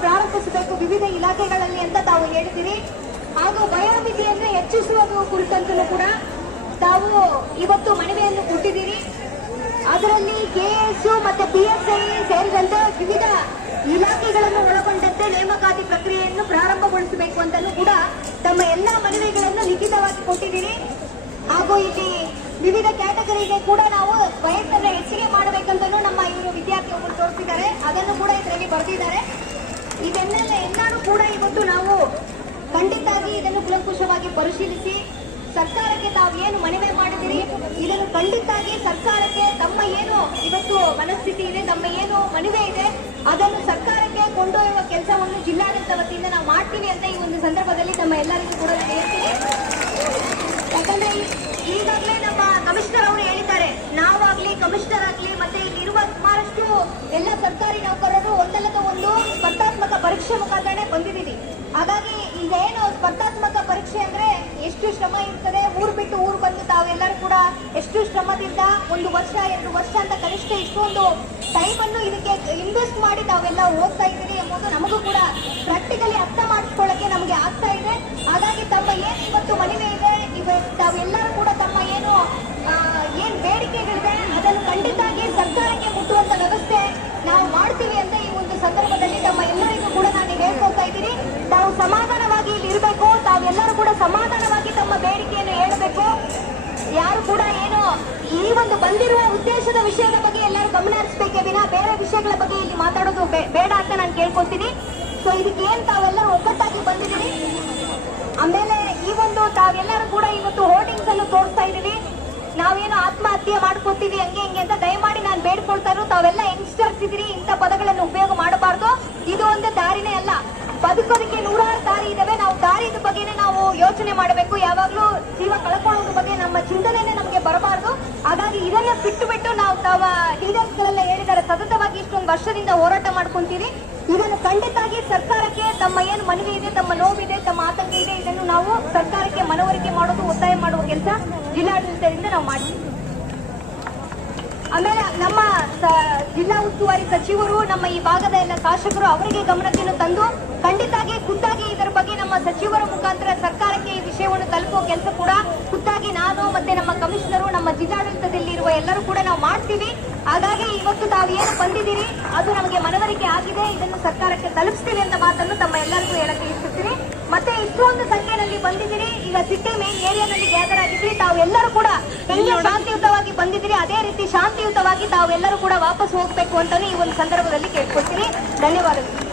ಪ್ರಾರಂಭಿಸಬೇಕು ವಿವಿಧ ಇಲಾಖೆಗಳಲ್ಲಿ ಅಂತ ತಾವು ಹೇಳಿದಿರಿ ಹಾಗೂ ವಯೋಮಿತಿಯನ್ನು ಹೆಚ್ಚಿಸುವ ಕುರಿತಂತಲೂ ಕೂಡ ತಾವು ಇವತ್ತು ಮನವಿಯನ್ನು ಕೊಟ್ಟಿದ್ದೀರಿ. ಅದರಲ್ಲಿ ಕೆಎಸ್ ಮತ್ತೆ ಪಿಎಸ್ಐ ಸೇರಿದಂತೆ ವಿವಿಧ ಇಲಾಖೆಗಳನ್ನು ಒಳಗೊಂಡಂತೆ ನೇಮಕಾತಿ ಪ್ರಕ್ರಿಯೆಯನ್ನು ಪ್ರಾರಂಭಗೊಳಿಸಬೇಕು ಅಂತಲೂ ಕೂಡ ತಮ್ಮ ಎಲ್ಲಾ ಮನವಿಗಳನ್ನು ಲಿಖಿತವಾಗಿ ಕೊಟ್ಟಿದ್ದೀರಿ. ಹಾಗೂ ಇಲ್ಲಿ ವಿವಿಧ ಕ್ಯಾಟಗರಿಗೆ ಕೂಡ ನಾವು ವಯಸ್ಸನ್ನು ಹೆಚ್ಚಿಗೆ ಮಾಡಬೇಕಂತಲೂ ನಮ್ಮ ಇವರು ವಿದ್ಯಾರ್ಥಿಯೊಬ್ಬರು ತೋರಿಸಿದ್ದಾರೆ. ಅದನ್ನು ಕೂಡ ಇದರಲ್ಲಿ ಬರೆದಿದ್ದಾರೆ. ಇದನ್ನೆಲ್ಲ ಎಲ್ಲರೂ ಕೂಡ ಇವತ್ತು ನಾವು ಖಂಡಿತಾಗಿ ಇದನ್ನು ಕುಲಂಕುಷವಾಗಿ ಪರಿಶೀಲಿಸಿ ಸರ್ಕಾರಕ್ಕೆ ತಾವು ಏನು ಮನವಿ ಮಾಡಿದಿರಿ ಇದನ್ನು ಖಂಡಿತಾಗಿ ಸರ್ಕಾರಕ್ಕೆ ತಮ್ಮ ಏನು ಇವತ್ತು ಮನಸ್ಥಿತಿ ಇದೆ, ತಮ್ಮ ಏನು ಮನವಿ ಇದೆ, ಅದನ್ನು ಸರ್ಕಾರಕ್ಕೆ ಕೊಂಡೊಯ್ಯುವ ಕೆಲಸವನ್ನು ಜಿಲ್ಲಾಡಳಿತ ವತಿಯಿಂದ ನಾವು ಮಾಡ್ತೀವಿ ಅಂತ ಈ ಒಂದು ಸಂದರ್ಭದಲ್ಲಿ ತಮ್ಮ ಎಲ್ಲರಿಗೂ ಕೂಡ ಹೇಳ್ತೀನಿ ಯಾಕಂದ್ರೆ ಈ- ಈಗಾಗಲೇ ನಮ್ಮ ಕಮಿಷನರ್ ಅವರು ಹೇಳಿದ್ದಾರೆ ನಾವಾಗ್ಲಿ ಕಮಿಷನರ್ ಆಗಲಿ ಮತ್ತೆ ಇಲ್ಲಿರುವ ಸುಮಾರಷ್ಟು ಎಲ್ಲ ಸರ್ಕಾರಿ ನೌಕರರು ಒಂದಲ್ಲದ ಒಂದು ಸ್ಪರ್ಧಾತ್ಮಕ ಪರೀಕ್ಷೆ ಮುಖಾಂತರನೇ ಬಂದಿದ್ದೀವಿ ಹಾಗಾಗಿ ಇದೇನು ಸ್ಪರ್ಧಾತ್ಮಕ ಪರೀಕ್ಷೆ ಅಂದ್ರೆ ಎಷ್ಟು ಶ್ರಮ ಇರ್ತದೆ? ಊರು ಬಿಟ್ಟು ಊರು ಬಂದು ತಾವೆಲ್ಲರೂ ಕೂಡ ಎಷ್ಟು ಶ್ರಮದಿಂದ ಒಂದು ವರ್ಷ, ಎರಡು ವರ್ಷ ಅಂತ ಕನಿಷ್ಠ ಇಷ್ಟೊಂದು ಟೈಮ್ ಅನ್ನು ಇದಕ್ಕೆ ಇನ್ವೆಸ್ಟ್ ಮಾಡಿ ತಾವೆಲ್ಲ ಓದ್ತಾ ಇದ್ದೀರಿ ಎಂಬುದು ನಮಗೂ ಕೂಡ ಪ್ರಾಕ್ಟಿಕಲಿ ಅರ್ಥ ಮಾಡಿಸ್ಕೊಳ್ಳಕ್ಕೆ ನಮಗೆ ಆಗ್ತಾ ಇದೆ. ಹಾಗಾಗಿ ತಮ್ಮ ಏನು ಇವತ್ತು ಮನವಿ ಇದೆ ಇವ ತಾವೆಲ್ಲರೂ ಕೂಡ ತಮ್ಮ ಏನು ಆ, ಏನ್ ಬೇಡಿಕೆಗಳಿದೆ ಖಂಡಿತಾಗಿ ಸರ್ಕಾರಕ್ಕೆ ಮುಟ್ಟುವಂತ ವ್ಯವಸ್ಥೆ ನಾವು ಮಾಡ್ತೀವಿ ಅಂತ ಈ ಒಂದು ಸಂದರ್ಭದಲ್ಲಿ ತಮ್ಮ ಎಲ್ಲರಿಗೂ ಕೂಡ ನಾನು ಹೇಳ್ಕೊಳ್ತಾ ಇದ್ದೀನಿ. ತಾವು ಸಮಾಧಾನವಾಗಿ ಇಲ್ಲಿ ಇರಬೇಕು ತಾವೆಲ್ಲರೂ ಕೂಡ ಸಮಾಧಾನವಾಗಿ ತಮ್ಮ ಬೇಡಿಕೆಯನ್ನು ಹೇಳಬೇಕು. ಯಾರು ಕೂಡ ಏನು ಈ ಒಂದು ಬಂದಿರುವ ಉದ್ದೇಶದ ವಿಷಯದ ಬಗ್ಗೆ ಎಲ್ಲರೂ ಗಮನ ಹರಿಸಬೇಕೇ ವಿನ ಬೇರೆ ವಿಷಯಗಳ ಬಗ್ಗೆ ಇಲ್ಲಿ ಮಾತಾಡೋದು ಬೇಡ ಅಂತ ನಾನು ಕೇಳ್ಕೊತೀನಿ ಸೊ ಇದಕ್ಕೆ ಏನ್ ತಾವೆಲ್ಲರೂ ಒಗ್ಗಟ್ಟಾಗಿ ಬಂದಿದ್ದೀರಿ? ಆಮೇಲೆ ಈ ಒಂದು ತಾವೆಲ್ಲರೂ ಕೂಡ ಇವತ್ತು ಹೋರ್ಡಿಂಗ್ಸ್ ಆತ್ಮಹತ್ಯೆ ಮಾಡ್ಕೊತೀವಿ ಹಂಗೆ ಹಿಂಗೆ ಅಂತ ದಯಮಾಡಿ ನಾನು ಬೇಡ್ಕೊಳ್ತಾ ಇರೋ ತಾವೆಲ್ಲ ಯಂಗ್ಸ್ಟರ್ಸ್ ಇದ್ರಿ ಇಂಥ ಪದಗಳನ್ನು ಉಪಯೋಗ ಮಾಡಬಾರ್ದು. ಇದು ಒಂದು ದಾರಿನೇ ಅಲ್ಲ. ಬದುಕೋದಕ್ಕೆ ನೂರಾರು ದಾರಿ ಇದಾವೆ. ನಾವು ದಾರಿದ ಬಗ್ಗೆನೇ ನಾವು ಯೋಚನೆ ಮಾಡಬೇಕು. ಯಾವಾಗ್ಲೂ ಜೀವ ಕಳ್ಕೊಳ್ಳೋದ್ರ ಬಗ್ಗೆ ನಮ್ಮ ಚಿಂತನೆನೇ ನಮಗೆ ಬರಬಾರ್ದು. ಹಾಗಾಗಿ ಇದನ್ನ ಬಿಟ್ಟು ಬಿಟ್ಟು ನಾವು ತಾವ ಲೀಡರ್ಸ್ ಗಳೆಲ್ಲ ಹೇಳಿದ್ದಾರೆ, ಸತತವಾಗಿ ಇಷ್ಟೊಂದು ವರ್ಷದಿಂದ ಹೋರಾಟ ಮಾಡ್ಕೊಂತೀವಿ ಇದನ್ನು ಖಂಡಿತಾಗಿ ಸರ್ಕಾರಕ್ಕೆ ತಮ್ಮ ಏನು ಮನವಿ ಇದೆ, ತಮ್ಮ ನೋವಿದೆ, ತಮ್ಮ ಆತಂಕ ಇದೆ, ಇದನ್ನು ನಾವು ಸರ್ಕಾರಕ್ಕೆ ಮನವರಿಕೆ ಮಾಡೋದು ಒತ್ತಾಯ ಮಾಡುವ ಕೆಲಸ ಜಿಲ್ಲಾಡಳಿತದಿಂದ ನಾವು ಮಾಡ್ತೀವಿ. ಆಮೇಲೆ ನಮ್ಮ ಜಿಲ್ಲಾ ಉಸ್ತುವಾರಿ ಸಚಿವರು ನಮ್ಮ ಈ ಭಾಗದ ಎಲ್ಲ ಶಾಸಕರು ಅವರಿಗೆ ಗಮನಕ್ಕೆ ತಂದು ಖಂಡಿತಾಗಿ ಖುದ್ದಾಗಿ ಇದರ ಬಗ್ಗೆ ನಮ್ಮ ಸಚಿವರ ಮುಖಾಂತರ ಸರ್ಕಾರಕ್ಕೆ ಈ ವಿಷಯವನ್ನು ತಲುಪುವ ಕೆಲಸ ಕೂಡ ಖುದ್ದಾಗಿ ನಾನು ಮತ್ತೆ ನಮ್ಮ ಕಮಿಷನರು ನಮ್ಮ ಜಿಲ್ಲಾಡಳಿತದಲ್ಲಿರುವ ಎಲ್ಲರೂ ಕೂಡ ನಾವು ಮಾಡ್ತೀವಿ. ಹಾಗಾಗಿ ಇವತ್ತು ತಾವು ಏನು ಬಂದಿದ್ದೀರಿ ಅದು ನಮಗೆ ಮನವರಿಕೆ ಆಗಿದೆ. ಇದನ್ನು ಸರ್ಕಾರಕ್ಕೆ ತಲುಪಿಸ್ತೀವಿ ಅಂತ ಮಾತನ್ನು ತಮ್ಮ ಎಲ್ಲರಿಗೂ ಹೇಳಕ್ಕೆ ಇಚ್ಛಿಸ್ತೀನಿ ಮತ್ತೆ ಇಷ್ಟೊಂದು ಸಂಖ್ಯೆಯಲ್ಲಿ ಬಂದಿದ್ದೀರಿ. ಈಗ ಸಿಟಿ ಮೇನ್ ಏರಿಯಾದಲ್ಲಿ ಗ್ಯಾದರ್ ಆಗಿದ್ರಿ ತಾವೆಲ್ಲರೂ ಕೂಡ ಶಾಂತಿಯುತ ಬಂದಿದ್ದೀರಿ ಅದೇ ರೀತಿ ಶಾಂತಿಯುತವಾಗಿ ತಾವೆಲ್ಲರೂ ಕೂಡ ವಾಪಸ್ ಹೋಗಬೇಕು ಅಂತಲೂ ಈ ಒಂದು ಸಂದರ್ಭದಲ್ಲಿ ಕೇಳ್ಕೊಡ್ತೀನಿ ಧನ್ಯವಾದಗಳು.